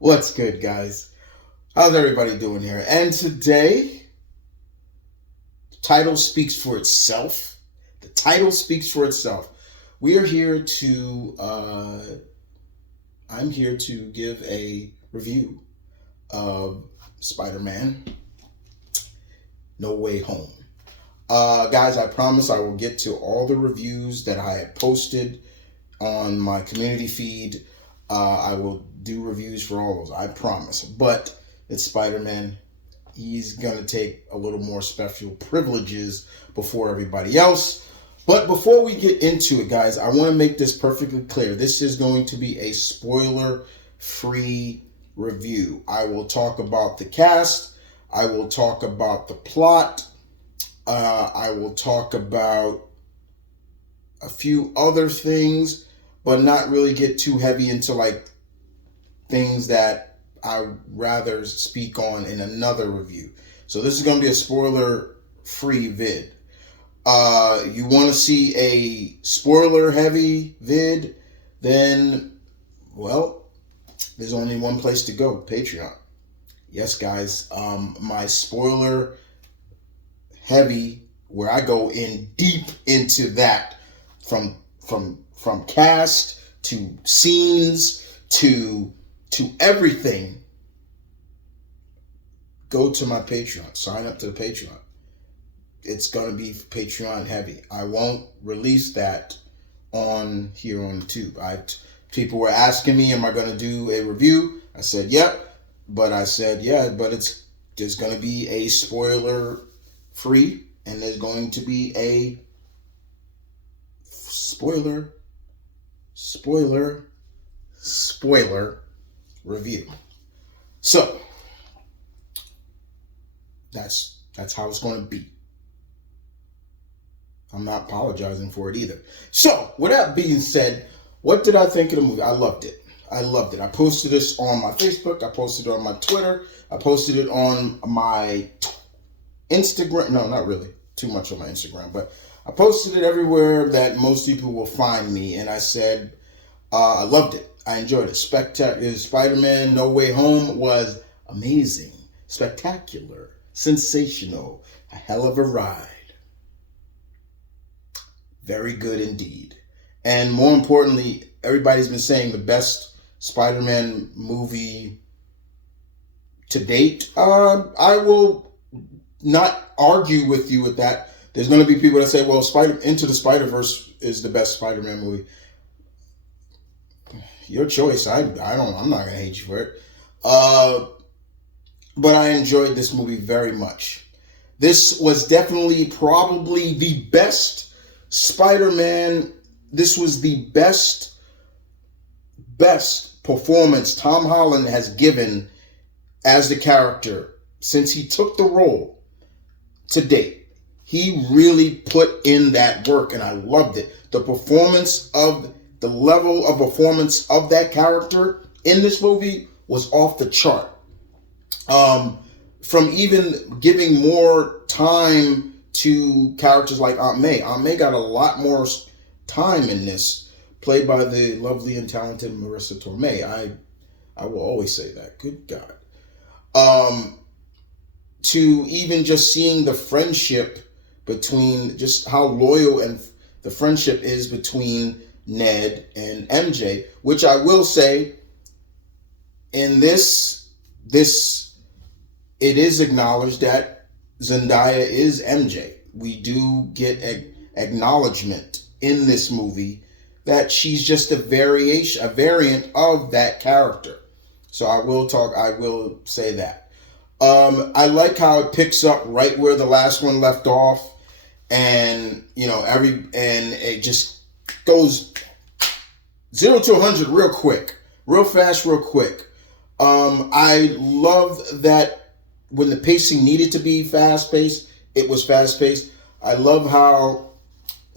What's good, guys? How's everybody doing here? And today, the title speaks for itself. The title speaks for itself. We are here to, I'm here to give a review of Spider-Man No Way Home. Guys, I promise I will get to all the reviews that I had posted on my community feed. I will do reviews for all those, I promise. But it's Spider-Man. He's going to take a little more special privileges before everybody else. But before we get into it, guys, I want to make this perfectly clear. This is going to be a spoiler-free review. I will talk about the cast. I will talk about the plot. I will talk about a few other things, but not really get too heavy into like things that I'd rather speak on in another review. So this is going to be a spoiler-free vid. You want to see a spoiler-heavy vid, then, well, there's only one place to go, Patreon. Yes, guys, my spoiler-heavy, where I go in deep into that, from cast to scenes to everything. Go to my Patreon. Sign up to the Patreon. It's gonna be Patreon heavy. I won't release that on here on YouTube. People were asking me, am I gonna do a review? I said, yep. But I said, yeah, but there's gonna be a spoiler free, and there's going to be a spoiler review. So that's how it's going to be. I'm not apologizing for it either. So with that being said, what did I think of the movie? I loved it. I posted this on my Facebook. I posted it on my Twitter. I posted it on my Instagram. No, not really. Too much on my Instagram, but I posted it everywhere that most people will find me, and I said I loved it. I enjoyed it. Spectacular. Spider-Man No Way Home was amazing, spectacular, sensational, a hell of a ride. Very good indeed. And more importantly, everybody's been saying the best Spider-Man movie to date. I will not argue with you with that. There's going to be people that say, well, Into the Spider-Verse is the best Spider-Man movie. Your choice. I'm not going to hate you for it. But I enjoyed this movie very much. This was definitely probably the best Spider-Man. This was the best performance Tom Holland has given as the character since he took the role to date. He really put in that work, and I loved it. The level of performance of that character in this movie was off the chart. From even giving more time to characters like Aunt May. Aunt May got a lot more time in this, played by the lovely and talented Marissa Tomei. I will always say that. Good God. To even just seeing the friendship between, just how loyal and the friendship is between Ned and MJ, which I will say, in this it is acknowledged that Zendaya is MJ. We do get acknowledgement in this movie that she's just a variant of that character. So I will say that. I like how it picks up right where the last one left off, and it just goes 0 to 100 real quick, real fast, real quick. I love that when the pacing needed to be fast-paced, it was fast-paced. I love how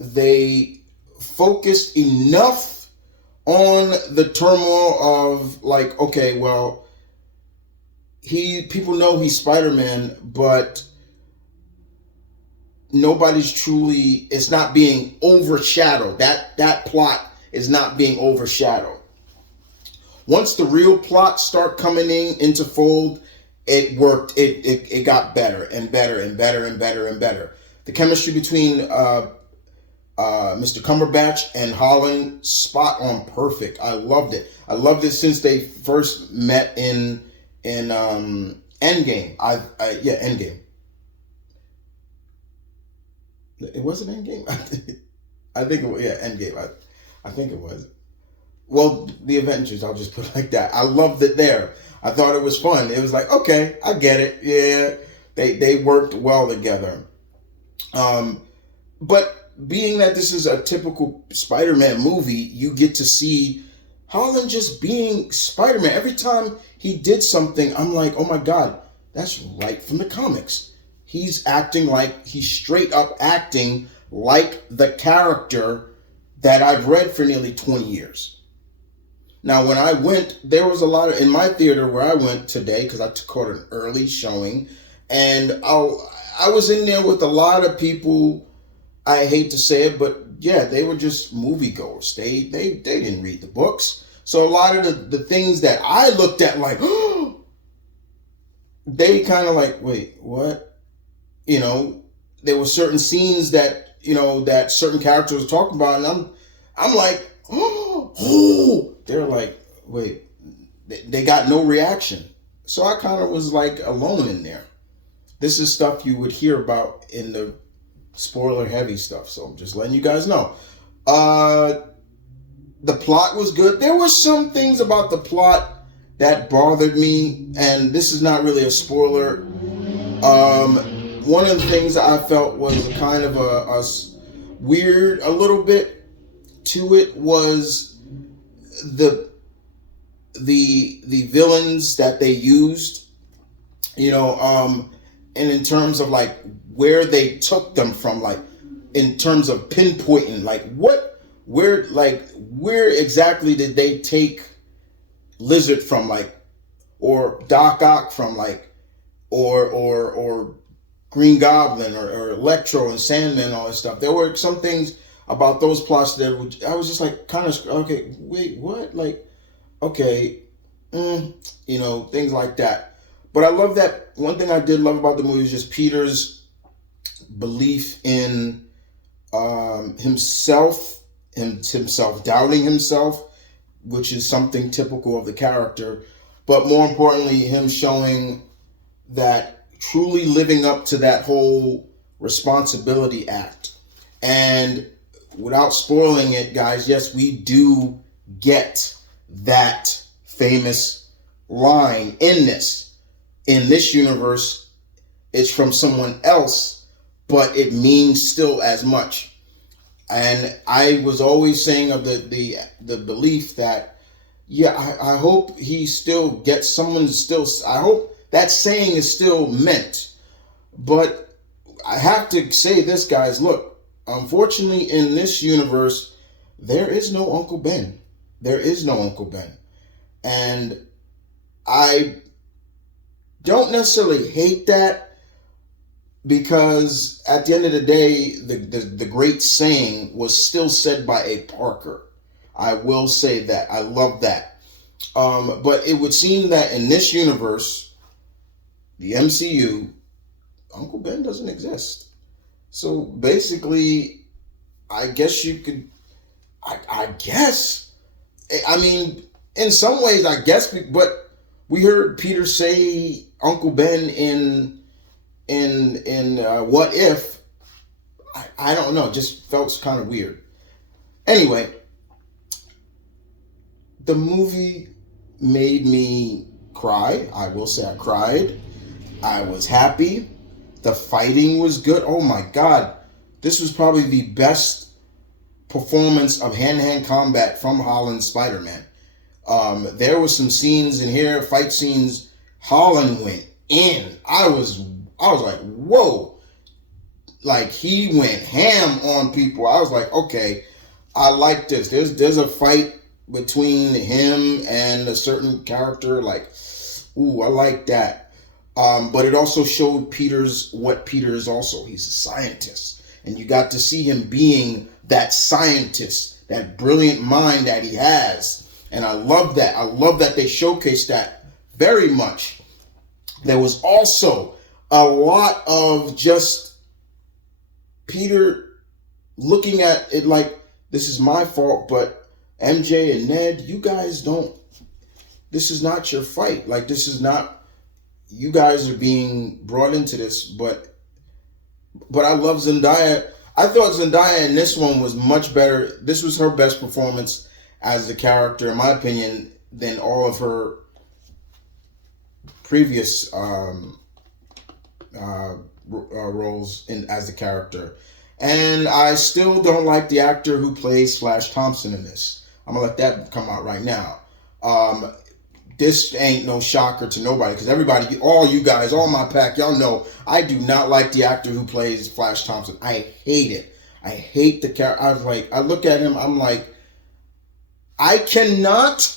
they focused enough on the turmoil of, like, okay, well, people know he's Spider-Man, but it's not being overshadowed. That plot is not being overshadowed. once the real plots start coming into fold, it worked. It got better and better and better and better and better. The chemistry between Mr. Cumberbatch and Holland, spot on, perfect. I loved it. I loved it since they first met in Endgame. Endgame. It wasn't Endgame. I think it was, Endgame. I think it was. Well, the Avengers. I'll just put it like that. I loved it there. I thought it was fun. It was like, okay, I get it. Yeah, they worked well together. But being that this is a typical Spider-Man movie, you get to see Holland just being Spider-Man. Every time he did something, I'm like, oh my God, that's right from the comics. He's acting like, he's straight up acting like the character that I've read for nearly 20 years. Now, when I went, there was a lot of, in my theater where I went today, because I caught an early showing, and I was in there with a lot of people. I hate to say it, but yeah, they were just moviegoers. They didn't read the books. So a lot of the things that I looked at like, oh, they kind of like, wait, what? You know, there were certain scenes that, you know, that certain characters were talking about, and I'm like, oh, they're like, wait, they got no reaction. So I kind of was like alone in there. This is stuff you would hear about in the spoiler heavy stuff, so I'm just letting you guys know. The plot was good. There were some things about the plot that bothered me, and this is not really a spoiler. One of the things I felt was kind of a weird, a little bit to it, was the villains that they used, you know, and in terms of like where they took them from, like in terms of pinpointing, like where exactly did they take Lizard from, like, or Doc Ock from, like, or Green Goblin or Electro and Sandman and all that stuff. There were some things about those plots that I was just like kind of, okay, wait, what? Like, okay, you know, things like that. But I love that. One thing I did love about the movie is just Peter's belief in himself doubting himself, which is something typical of the character. But more importantly, him showing that truly living up to that whole responsibility act. And without spoiling it, guys, yes, we do get that famous line in this. In this universe, it's from someone else, but it means still as much. And I was always saying of the belief that, yeah, I hope he still gets someone still, I hope that saying is still meant. But I have to say this, guys, look, unfortunately in this universe, there is no Uncle Ben. There is no Uncle Ben. And I don't necessarily hate that, because at the end of the day, the great saying was still said by a Parker. I will say that. I love that. But it would seem that in this universe, the MCU, Uncle Ben doesn't exist. So basically, I guess you could, I guess, I mean, in some ways, I guess, but we heard Peter say Uncle Ben in What If. I don't know, just felt kind of weird. Anyway, the movie made me cry. I will say I cried. I was happy. The fighting was good. Oh my God. This was probably the best performance of hand-to-hand combat from Holland's Spider-Man. There were some scenes in here, fight scenes, Holland went in. I was like, whoa. Like, he went ham on people. I was like, okay, I like this. There's a fight between him and a certain character. Like, ooh, I like that. But it also showed what Peter is also. He's a scientist. And you got to see him being that scientist, that brilliant mind that he has. And I love that. I love that they showcased that very much. There was also a lot of just Peter looking at it like, this is my fault, but MJ and Ned, you guys don't, this is not your fight. Like, this is not, you guys are being brought into this, but I love Zendaya. I thought Zendaya in this one was much better. This was her best performance as the character, in my opinion, than all of her previous roles as the character. And I still don't like the actor who plays Flash Thompson in this. I'm gonna let that come out right now. This ain't no shocker to nobody, because everybody, all you guys, all my pack, y'all know I do not like the actor who plays Flash Thompson. I hate it. I hate the character. I look at him, I'm like, I cannot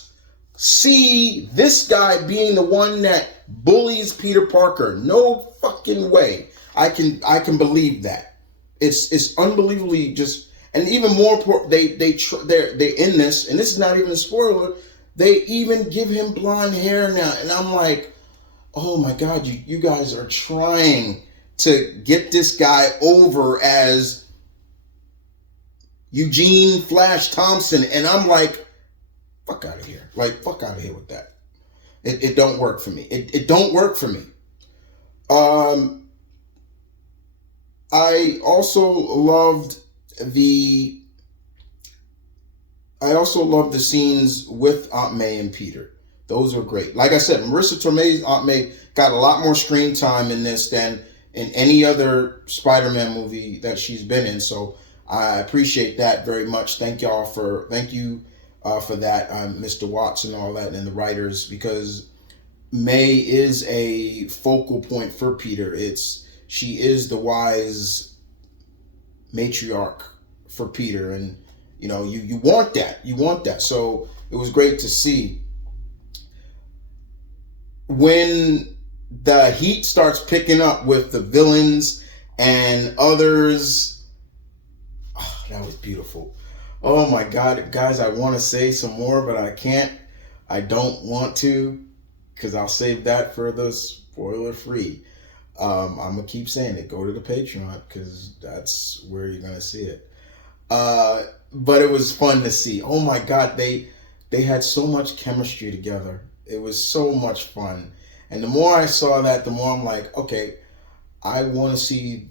see this guy being the one that bullies Peter Parker. No fucking way. I can believe that. It's unbelievably just, and even more they're in this, and this is not even a spoiler. They even give him blonde hair now, and I'm like, oh my God, you guys are trying to get this guy over as Eugene Flash Thompson, and I'm like, fuck out of here. Like, fuck out of here with that. It don't work for me. It don't work for me. I also loved the scenes with Aunt May and Peter. Those were great. Like I said, Marissa Tomei's Aunt May got a lot more screen time in this than in any other Spider-Man movie that she's been in. So I appreciate that very much. Thank you for that, Mr. Watts and all that, and the writers, because May is a focal point for Peter. She is the wise matriarch for Peter, and you know, you want that. You want that. So it was great to see. When the heat starts picking up with the villains and others, oh, that was beautiful. Oh my God, guys, I want to say some more, but I can't. I don't want to, because I'll save that for the spoiler free. I'm going to keep saying it. Go to the Patreon, because that's where you're going to see it. But it was fun to see. Oh my God, they had so much chemistry together. It was so much fun. And the more I saw that, the more I'm like, okay, I want to see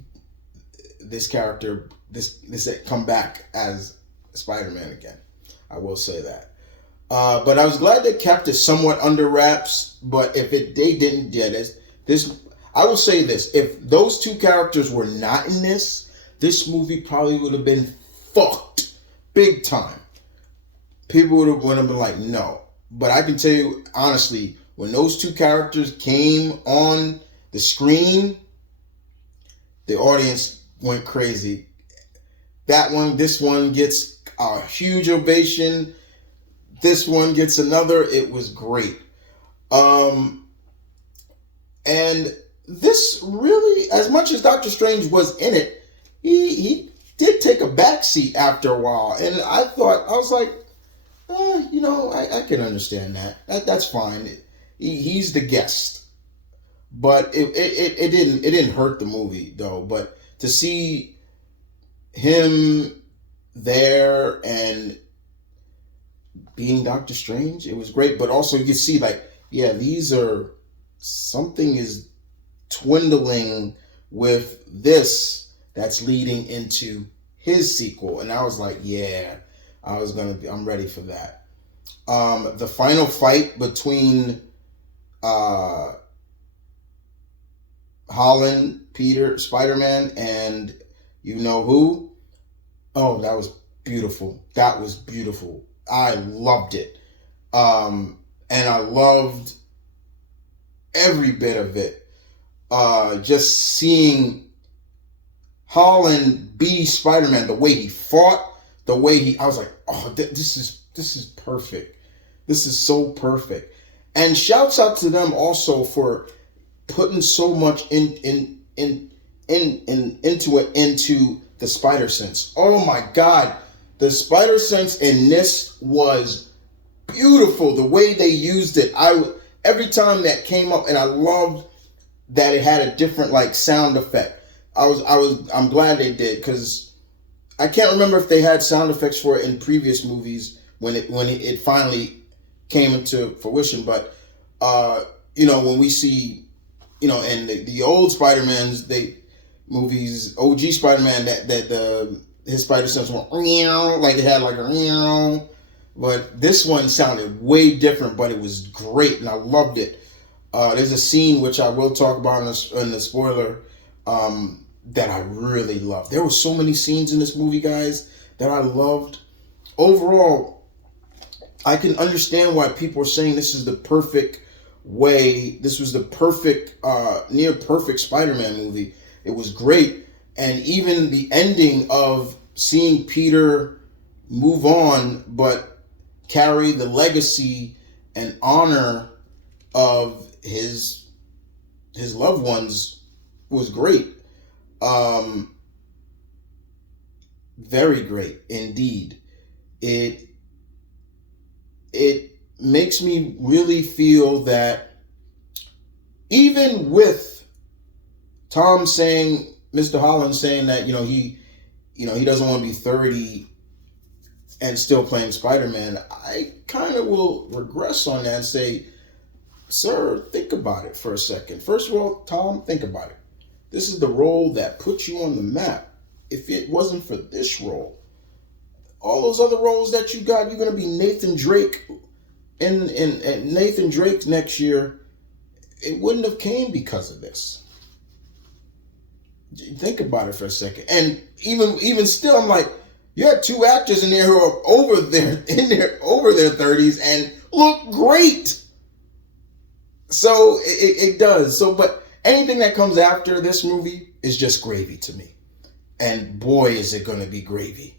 this character, this come back as Spider-Man again. I will say that. But I was glad they kept it somewhat under wraps. But if they didn't get it, I will say this: if those two characters were not in this movie probably would have been fucked big time. People would have been like, no. But I can tell you honestly, when those two characters came on the screen, the audience went crazy. This one gets a huge ovation. This one gets another. It was great. And this really, as much as Doctor Strange was in it, he did take a backseat after a while. And I was like, I can understand that. That's fine. He's the guest. But it didn't hurt the movie though. But to see him there and being Doctor Strange, it was great. But also you could see, like, yeah, something is dwindling with this that's leading into his sequel. And I was like, yeah, I'm ready for that. The final fight between Holland, Peter, Spider-Man, and you know who? Oh, that was beautiful. That was beautiful. I loved it. And I loved every bit of it. Just seeing Holland be Spider-Man, the way he fought, I was like, oh, this is perfect. This is so perfect. And shouts out to them also for putting so much into the spider sense. Oh my God, the spider sense in this was beautiful the way they used it. Every time that came up, and I loved that it had a different like sound effect. I'm glad they did, because I can't remember if they had sound effects for it in previous movies when it finally came into fruition. But when we see, and the old Spider-Man's movies, OG Spider-Man, that his spider sense went like it had like a, but this one sounded way different, but it was great and I loved it. There's a scene which I will talk about in the spoiler that I really loved. There were so many scenes in this movie, guys, that I loved. Overall, I can understand why people are saying this is the perfect way. This was the perfect, near perfect Spider-Man movie. It was great. And even the ending of seeing Peter move on, but carry the legacy and honor of his loved ones was great. Very great indeed. It makes me really feel that even with Tom saying, Mr. Holland saying that, he doesn't want to be 30 and still playing Spider-Man, I kind of will regress on that and say, sir, think about it for a second. First of all, Tom, think about it. This is the role that puts you on the map. If it wasn't for this role, all those other roles that you got, you're going to be Nathan Drake in Nathan Drake next year. It wouldn't have came because of this. Think about it for a second. And even still, I'm like, you had two actors in there who are over their 30s and look great. So it does. So, but anything that comes after this movie is just gravy to me. And boy, is it going to be gravy.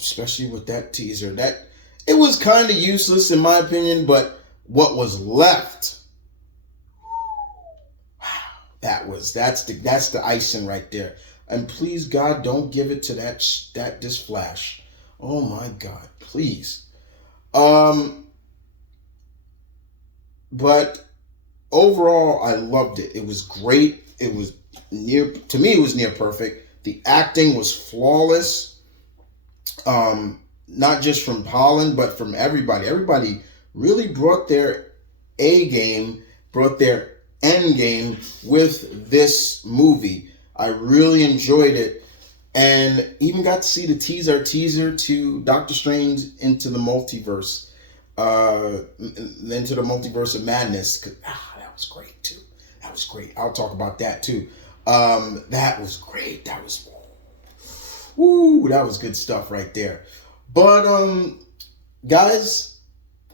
Especially with that teaser. That it was kind of useless in my opinion, but what was left, that's the icing right there. And please, God, don't give it to this Flash. Oh my God, please. But overall, I loved it. It was great. It was near perfect. The acting was flawless. Not just from Holland, but from everybody. Everybody really brought their A game, brought their end game with this movie. I really enjoyed it, and even got to see the teaser to Doctor Strange into the multiverse, of madness. That was great too. That was great. I'll talk about that too. That was great. That was good stuff right there. But guys,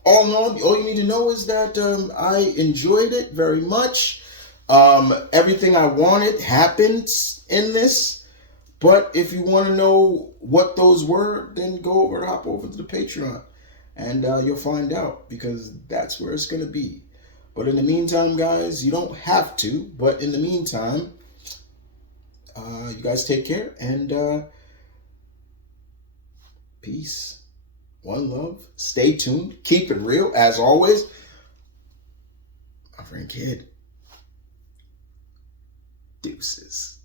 all in all you need to know is that I enjoyed it very much. Everything I wanted happened in this. But if you want to know what those were, then hop over to the Patreon, and you'll find out, because that's where it's going to be. But in the meantime, guys, you don't have to. But in the meantime, you guys take care, and peace. One love. Stay tuned. Keep it real, as always. My friend Kid. Deuces.